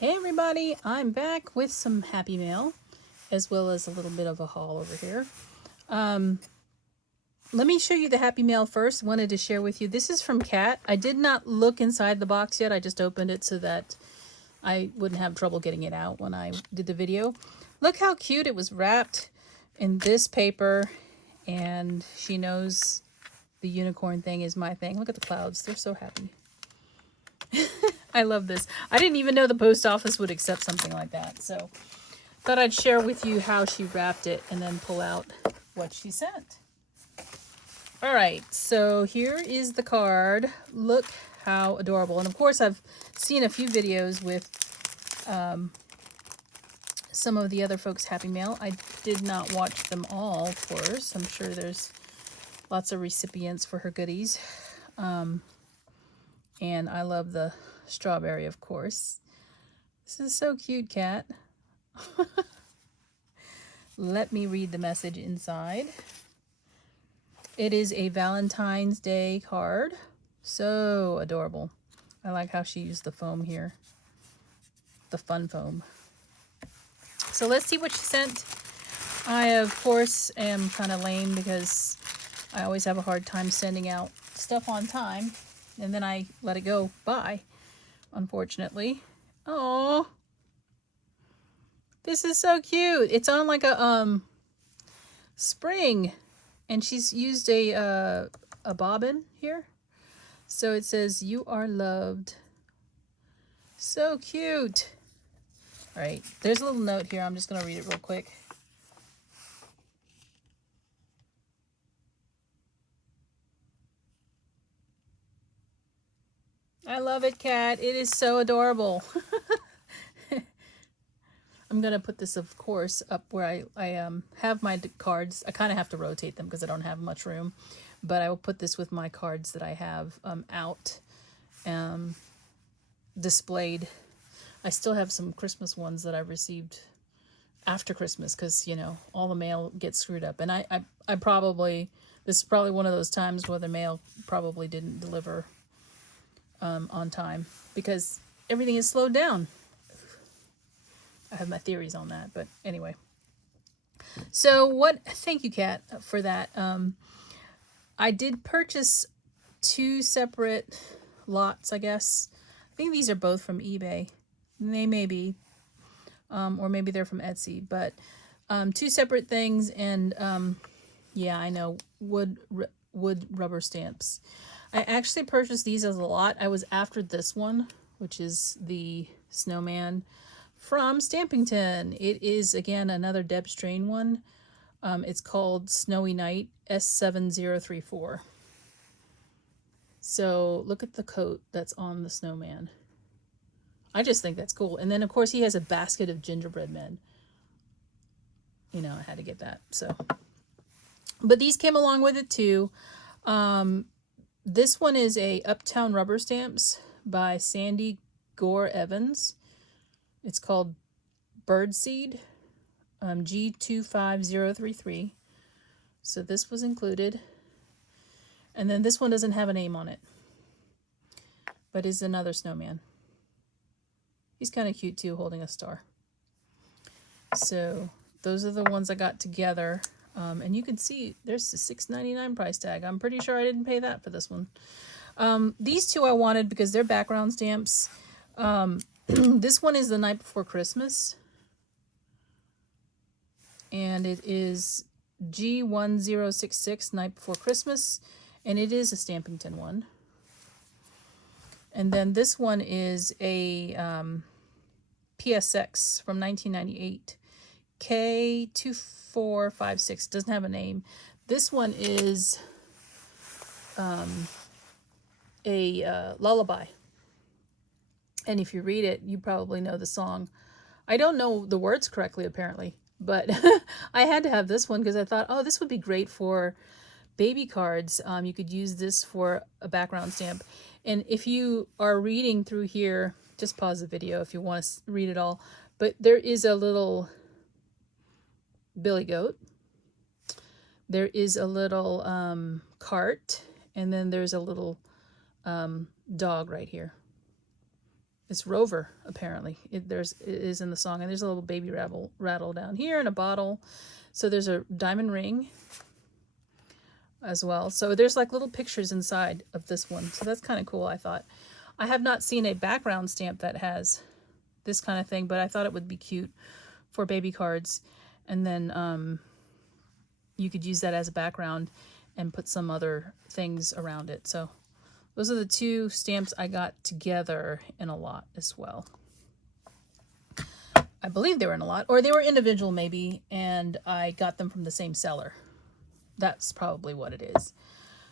Hey everybody, I'm back with some happy mail as well as a little bit of a haul over here. Let me show you the happy mail first. Wanted to share with you. This is from Kat. I did not look inside the box yet. I just opened it so that I wouldn't have trouble getting it out when I did the video. Look how cute it was wrapped in this paper, and she knows the unicorn thing is my thing. Look at the clouds. They're so happy. I love this. I didn't even know the post office would accept something like that. So thought I'd share with you how she wrapped it and then pull out what she sent. All right, so here is the card. Look how adorable. And of course, I've seen a few videos with some of the other folks' happy mail. I did not watch them all, of course. I'm sure there's lots of recipients for her goodies. And I love the strawberry, of course. This is so cute, Kat. Let me read the message inside. It is a Valentine's Day card. So adorable. I like how she used the foam here. The fun foam. So let's see what she sent. I, of course, am kind of lame because I always have a hard time sending out stuff on time. And then I let it go by, unfortunately. Oh, this is so cute. It's on like a spring, and she's used a bobbin here. So it says, "You are loved." So cute. All right, there's a little note here. I'm just going to read it real quick. I love it, Kat. It is so adorable. I'm going to put this, of course, up where I have my cards. I kind of have to rotate them because I don't have much room. But I will put this with my cards that I have out displayed. I still have some Christmas ones that I received after Christmas because, you know, all the mail gets screwed up. And I probably, this is probably one of those times where the mail probably didn't deliver on time because everything is slowed down. I have my theories on that, but anyway. So thank you, Kat, for that. I did purchase two separate lots, I guess. I think these are both from eBay. They may be, or maybe they're from Etsy, but two separate things. And yeah, I know, wood rubber stamps. I actually purchased these as a lot. I was after this one, which is the snowman from Stampington. It is, again, another Deb Strain one. It's called Snowy Night S7034. So look at the coat that's on the snowman. I just think that's cool. And then, of course, he has a basket of gingerbread men. You know, I had to get that. So, but these came along with it too. This one is a Uptown Rubber Stamps by Sandy Gore Evans. It's called Birdseed, G25033. So this was included. And then this one doesn't have a name on it, but is another snowman. He's kind of cute too, holding a star. So those are the ones I got together. And you can see there's the $6.99 price tag. I'm pretty sure I didn't pay that for this one. These two I wanted because they're background stamps. This one is The Night Before Christmas. And it is G1066, Night Before Christmas. And it is a Stampington one. And then this one is a PSX from 1998. K2456. Doesn't have a name. This one is a lullaby. And if you read it, you probably know the song. I don't know the words correctly, apparently. But I had to have this one because I thought, oh, this would be great for baby cards. You could use this for a background stamp. And if you are reading through here, just pause the video if you want to read it all. But there is a little billy goat. There is a little cart. And then there's a little dog right here. It's Rover, apparently. It is in the song. And there's a little baby rattle down here and a bottle. So there's a diamond ring as well. So there's like little pictures inside of this one. So that's kind of cool, I thought. I have not seen a background stamp that has this kind of thing, but I thought it would be cute for baby cards. And then you could use that as a background and put some other things around it. So those are the two stamps I got together in a lot as well. I believe they were in a lot, or they were individual maybe, and I got them from the same seller. That's probably what it is.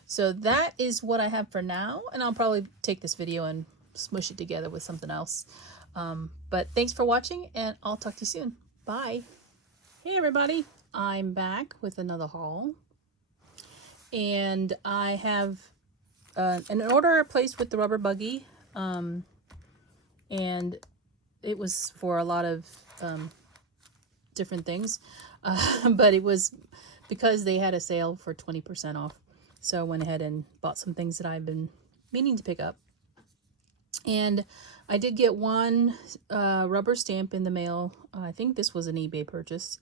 So that is what I have for now, and I'll probably take this video and smush it together with something else. But thanks for watching, and I'll talk to you soon. Bye. Hey everybody, I'm back with another haul, and I have an order placed with the rubber buggy, and it was for a lot of different things, but it was because they had a sale for 20% off. So I went ahead and bought some things that I've been meaning to pick up. And I did get one rubber stamp in the mail. I think this was an eBay purchase.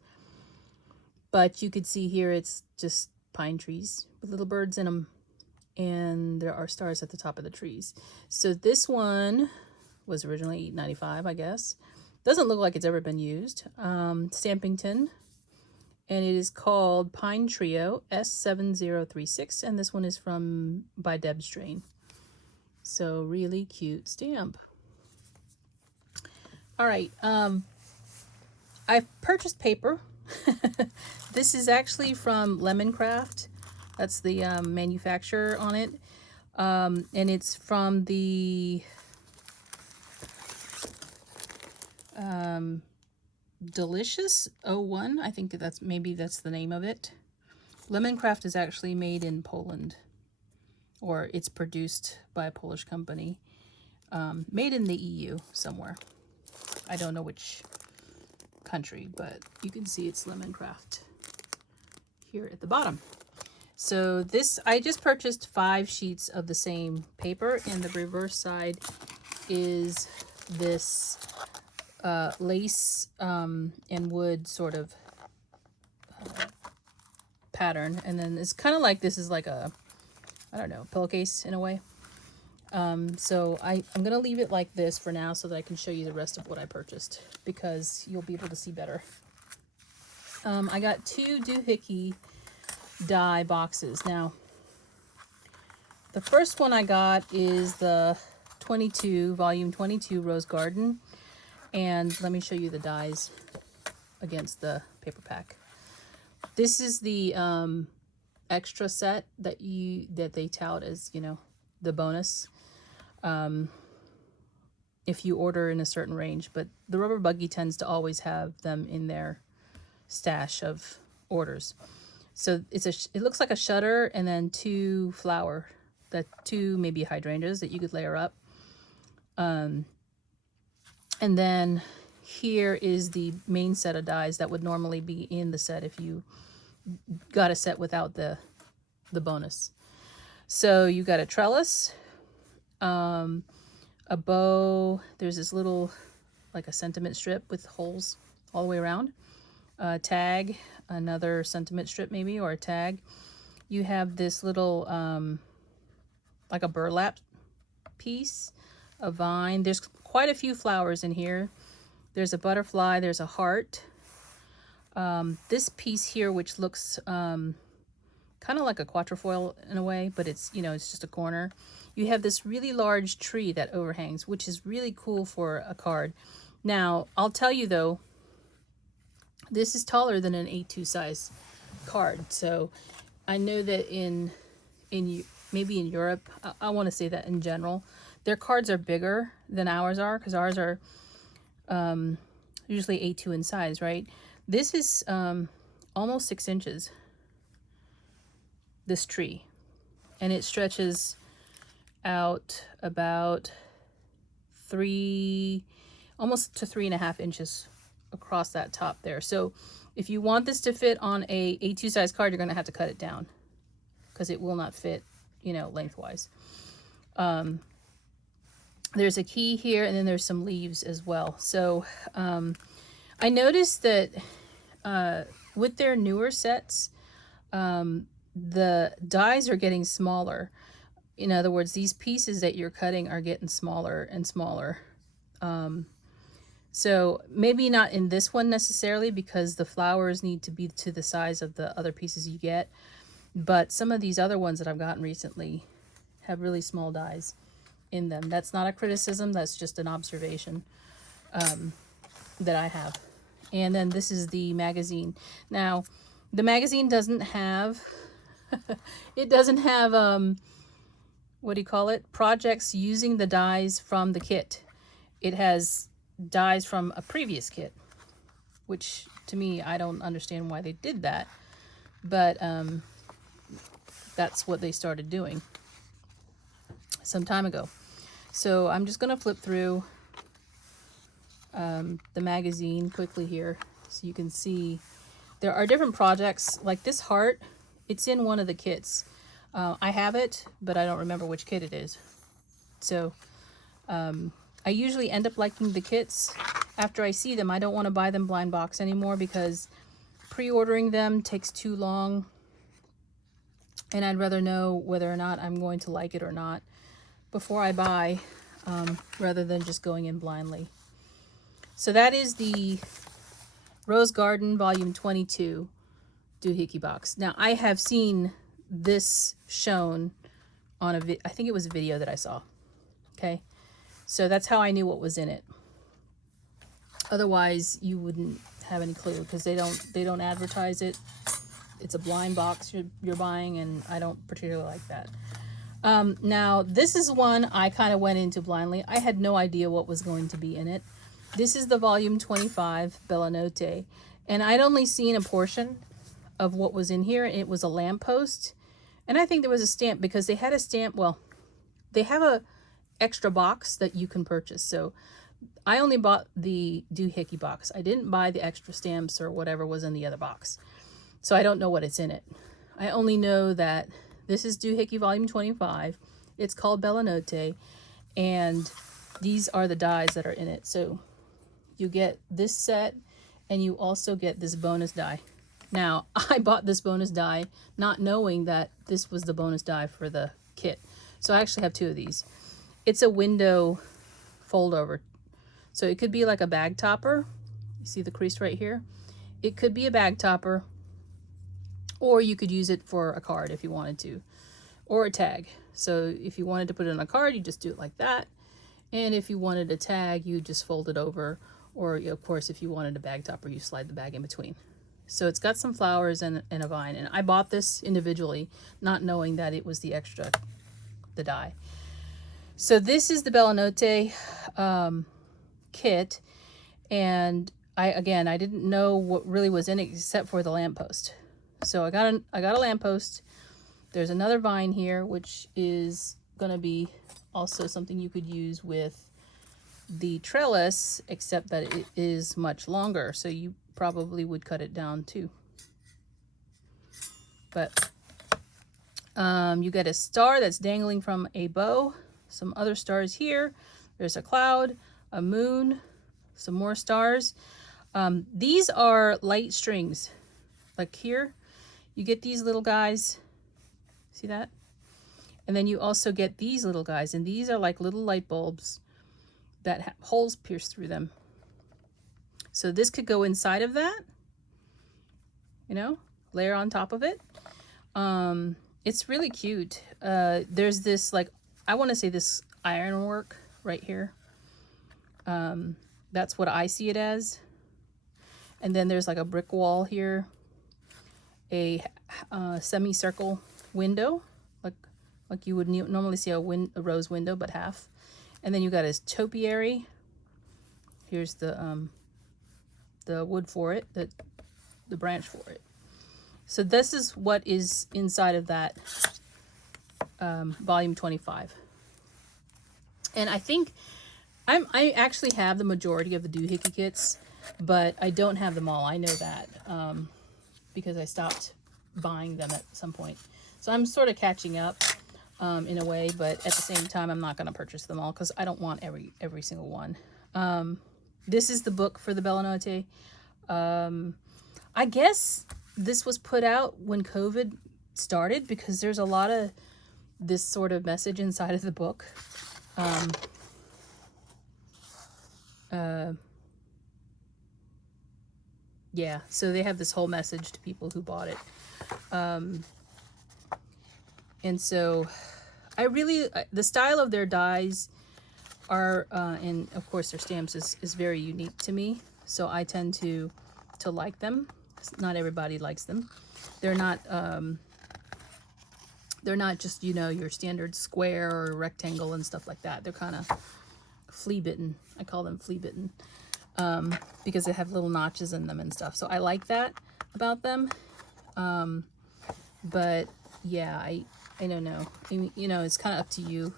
But you could see here it's just pine trees with little birds in them. And there are stars at the top of the trees. So this one was originally $8.95, I guess. Doesn't look like it's ever been used. Stamping tin. And it is called Pine Trio S7036. And this one is by Deb's Drain. So really cute stamp. All right. I purchased paper. This is actually from Lemoncraft. That's the manufacturer on it. And it's from the Delicious 01. I think that's the name of it. Lemoncraft is actually made in Poland, or it's produced by a Polish company, made in the EU somewhere. I don't know which country, but you can see it's Lemoncraft here at the bottom. So this, I just purchased 5 sheets of the same paper, and the reverse side is this lace and wood sort of pattern. And then it's kind of like, this is like a, I don't know, pillowcase in a way. So I'm going to leave it like this for now so that I can show you the rest of what I purchased, because you'll be able to see better. I got 2 Doohickey die boxes. Now, the first one I got is the volume 22 Rose Garden. And let me show you the dies against the paper pack. This is the extra set that they tout as, you know, the bonus if you order in a certain range. But the rubber buggy tends to always have them in their stash of orders. So it looks like a shutter, and then 2 2 maybe hydrangeas that you could layer up. And then here is the main set of dies that would normally be in the set if you got a set without the bonus. So you got a trellis, a bow. There's this little, like a sentiment strip with holes all the way around. A tag, another sentiment strip maybe, or a tag. You have this little, like a burlap piece, a vine. There's quite a few flowers in here. There's a butterfly, there's a heart. This piece here, which looks kind of like a quatrefoil in a way, but it's, you know, it's just a corner. You have this really large tree that overhangs, which is really cool for a card. Now, I'll tell you though, this is taller than an A2 size card. So I know that maybe in Europe, I want to say that in general, their cards are bigger than ours are, because ours are usually A2 in size, right? This is almost 6 inches, this tree. And it stretches out about almost to 3.5 inches across that top there. So if you want this to fit on a A2 size card, you're going to have to cut it down, because it will not fit, you know, lengthwise. There's a key here, and then there's some leaves as well. So I noticed that with their newer sets, the dies are getting smaller. In other words, these pieces that you're cutting are getting smaller and smaller. So maybe not in this one necessarily, because the flowers need to be to the size of the other pieces you get. But some of these other ones that I've gotten recently have really small dies in them. That's not a criticism, that's just an observation that I have. And then this is the magazine. Now, the magazine doesn't have, it doesn't have, what do you call it? Projects using the dies from the kit. It has dies from a previous kit, which to me, I don't understand why they did that. But that's what they started doing some time ago. So I'm just going to flip through the magazine quickly here so you can see there are different projects. Like this heart, it's in one of the kits. I have it, but I don't remember which kit it is. So I usually end up liking the kits after I see them. I don't want to buy them blind box anymore because pre-ordering them takes too long, and I'd rather know whether or not I'm going to like it or not before I buy, rather than just going in blindly. So that is the Rose Garden Volume 22 Doohickey box. Now, I have seen this shown on I think it was a video that I saw. Okay, so that's how I knew what was in it. Otherwise, you wouldn't have any clue because they don't advertise it. It's a blind box you're buying, and I don't particularly like that. Now, this is one I kind of went into blindly. I had no idea what was going to be in it. This is the Volume 25 Bellanote, and I'd only seen a portion of what was in here. It was a lamppost, and I think there was a stamp because they had a stamp. Well, they have a extra box that you can purchase. So I only bought the Doohickey box. I didn't buy the extra stamps or whatever was in the other box. So I don't know what it's in it. I only know that this is Doohickey Volume 25. It's called Bellanote, and these are the dies that are in it. So you get this set, and you also get this bonus die. Now, I bought this bonus die not knowing that this was the bonus die for the kit. So I actually have two of these. It's a window fold over. So it could be like a bag topper. You see the crease right here? It could be a bag topper, or you could use it for a card if you wanted to, or a tag. So if you wanted to put it on a card, you just do it like that. And if you wanted a tag, you just fold it over. Or of course, if you wanted a bag topper, you slide the bag in between. So it's got some flowers and a vine. And I bought this individually, not knowing that it was the extra, the die. So this is the Bellanote kit. And I didn't know what really was in it except for the lamppost. So I got a lamppost. There's another vine here, which is going to be also something you could use with the trellis, except that it is much longer. So you probably would cut it down too. But you get a star that's dangling from a bow. Some other stars here. There's a cloud, a moon, some more stars. These are light strings. Like here, you get these little guys. See that? And then you also get these little guys. And these are like little light bulbs that have holes pierced through them. So this could go inside of that, you know, layer on top of it. It's really cute. There's this, like, I want to say this ironwork right here. That's what I see it as. And then there's like a brick wall here, a semicircle window, like you would normally see a rose window, but half. And then you got his topiary. Here's the wood for it, the branch for it. So this is what is inside of that volume 25. And I think I actually have the majority of the Doohickey kits, but I don't have them all. I know that because I stopped buying them at some point. So I'm sort of catching up. in a way, but at the same time, I'm not going to purchase them all because I don't want every single one. This is the book for the Bellanote. I guess this was put out when COVID started because there's a lot of this sort of message inside of the book. Yeah, so they have this whole message to people who bought it. And so I really, the style of their dies are, and of course their stamps is very unique to me. So I tend to like them. Not everybody likes them. They're not just, you know, your standard square or rectangle and stuff like that. They're kind of flea bitten. I call them flea bitten. Because they have little notches in them and stuff. So I like that about them. But yeah, I don't know. I mean, you know, it's kind of up to you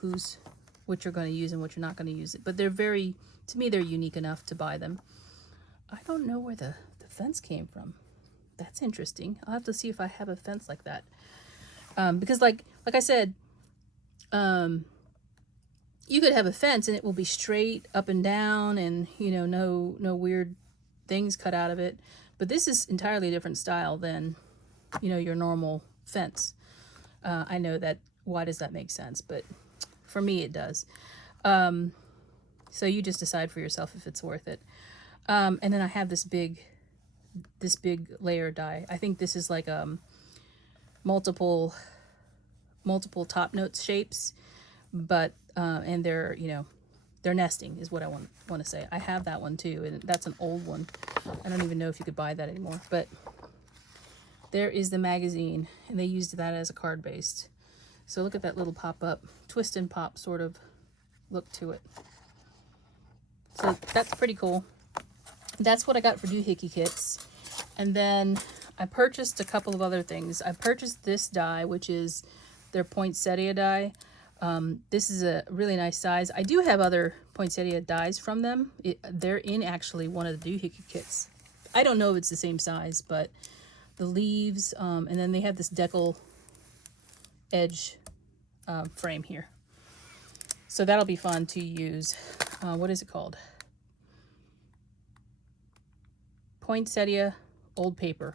what you're going to use and what you're not going to use it. But they're to me, they're unique enough to buy them. I don't know where the fence came from. That's interesting. I'll have to see if I have a fence like that. Because like I said, you could have a fence and it will be straight up and down and, you know, no weird things cut out of it. But this is entirely a different style than, you know, your normal fence. I know that, why does that make sense? But for me, it does. So you just decide for yourself if it's worth it. And then I have this big layer die. I think this is like multiple top notes shapes, but and they're, you know, they're nesting is what I want to say. I have that one too, and that's an old one. I don't even know if you could buy that anymore, but there is the magazine, and they used that as a card base. So look at that little pop-up, twist and pop sort of look to it. So that's pretty cool. That's what I got for Doohickey kits. And then I purchased a couple of other things. I purchased this die, which is their Poinsettia die. This is a really nice size. I do have other Poinsettia dies from them. They're in actually one of the Doohickey kits. I don't know if it's the same size, but the leaves, and then they have this decal edge frame here. So that'll be fun to use. What is it called? Poinsettia old paper.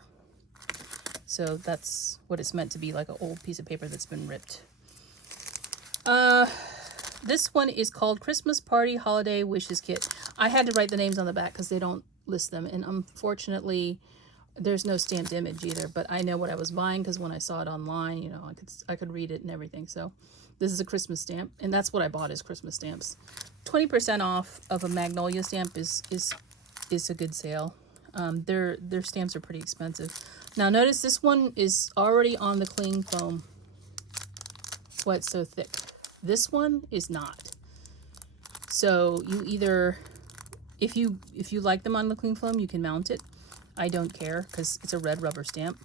So that's what it's meant to be, like an old piece of paper that's been ripped. This one is called Christmas Party Holiday Wishes Kit. I had to write the names on the back because they don't list them, and unfortunately there's no stamped image either, but I know what I was buying because when I saw it online, you know, I could read it and everything. So this is a Christmas stamp, and that's what I bought, is Christmas stamps. 20% off of a Magnolia stamp is a good sale. Their stamps are pretty expensive. Now notice this one is already on the cling foam. That's why it's so thick. This one is not. So you either, if you like them on the cling foam, you can mount it. I don't care because it's a red rubber stamp.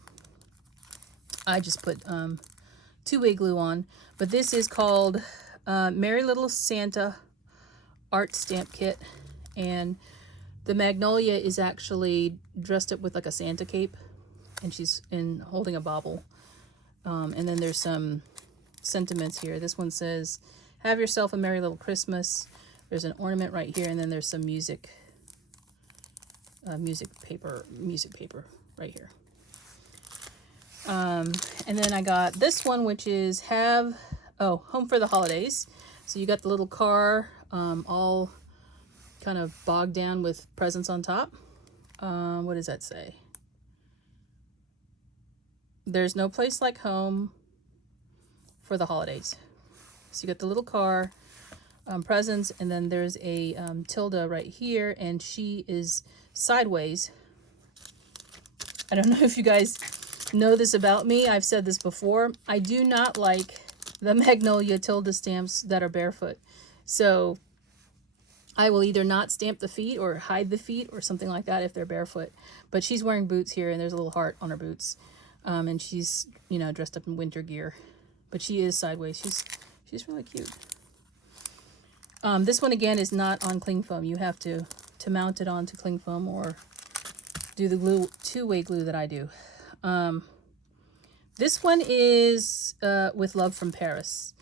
I just put two-way glue on. But this is called Merry Little Santa Art Stamp Kit, and the Magnolia is actually dressed up with like a Santa cape, and she's holding a bauble. And then there's some sentiments here. This one says, "Have yourself a merry little Christmas." There's an ornament right here, and then there's some music paper right here. And then I got this one, which is Home for the Holidays. So you got the little car, all kind of bogged down with presents on top. What does that say? There's no place like home for the holidays. So you got the little car, presents, and then there's a Tilda right here, and she is sideways. I don't know if you guys know this about me. I've said this before. I do not like the Magnolia Tilda stamps that are barefoot. So I will either not stamp the feet or hide the feet or something like that if they're barefoot. But she's wearing boots here, and there's a little heart on her boots. And she's, you know, dressed up in winter gear. But she is sideways. She's really cute. This one, again, is not on cling foam. You have to mount it onto cling foam or do the two-way glue that I do. This one is with Love from Paris.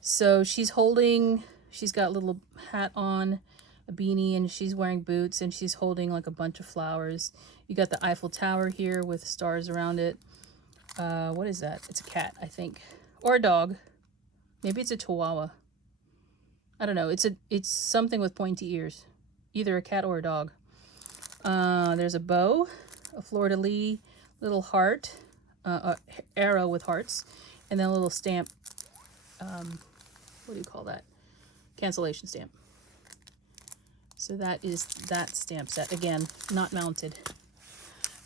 So she's got a little hat on, a beanie, and she's wearing boots, and she's holding like a bunch of flowers. You got the Eiffel Tower here with stars around it. What is that? It's a cat, I think. Or a dog. Maybe it's a chihuahua. I don't know. It's something with pointy ears. Either a cat or a dog. There's a bow, a fleur-de-lis, little heart, arrow with hearts, and then a little stamp. What do you call that? Cancellation stamp. So that is that stamp set. Again, not mounted.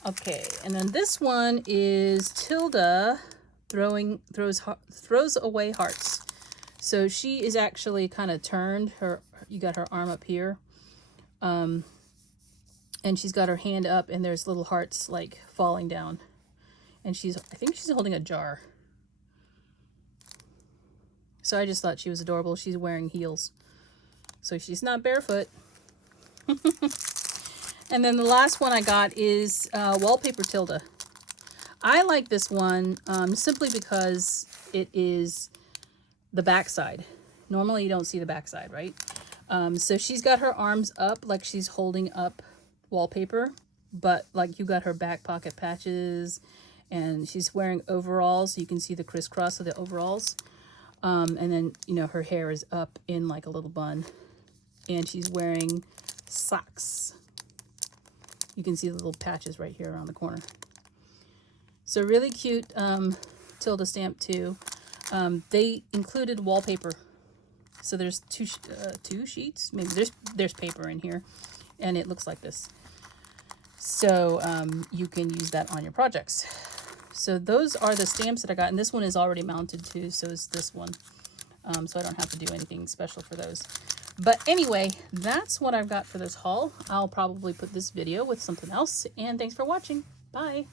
Okay, and then this one is Tilda throws away hearts. So she is actually kind of turned. You got her arm up here. And she's got her hand up, and there's little hearts like falling down. And I think she's holding a jar. So I just thought she was adorable. She's wearing heels. So she's not barefoot. And then the last one I got is Wallpaper Tilda. I like this one simply because it is the backside. Normally you don't see the backside, right? So she's got her arms up like she's holding up wallpaper, but like you got her back pocket patches, and she's wearing overalls, so you can see the crisscross of the overalls. And then, you know, her hair is up in like a little bun, and she's wearing socks. You can see the little patches right here around the corner. So really cute Tilda stamp too. They included wallpaper. So there's two sheets. Maybe there's paper in here, and it looks like this. So you can use that on your projects. So those are the stamps that I got, and this one is already mounted too, so is this one. So I don't have to do anything special for those. But anyway, that's what I've got for this haul. I'll probably put this video with something else, and thanks for watching. Bye.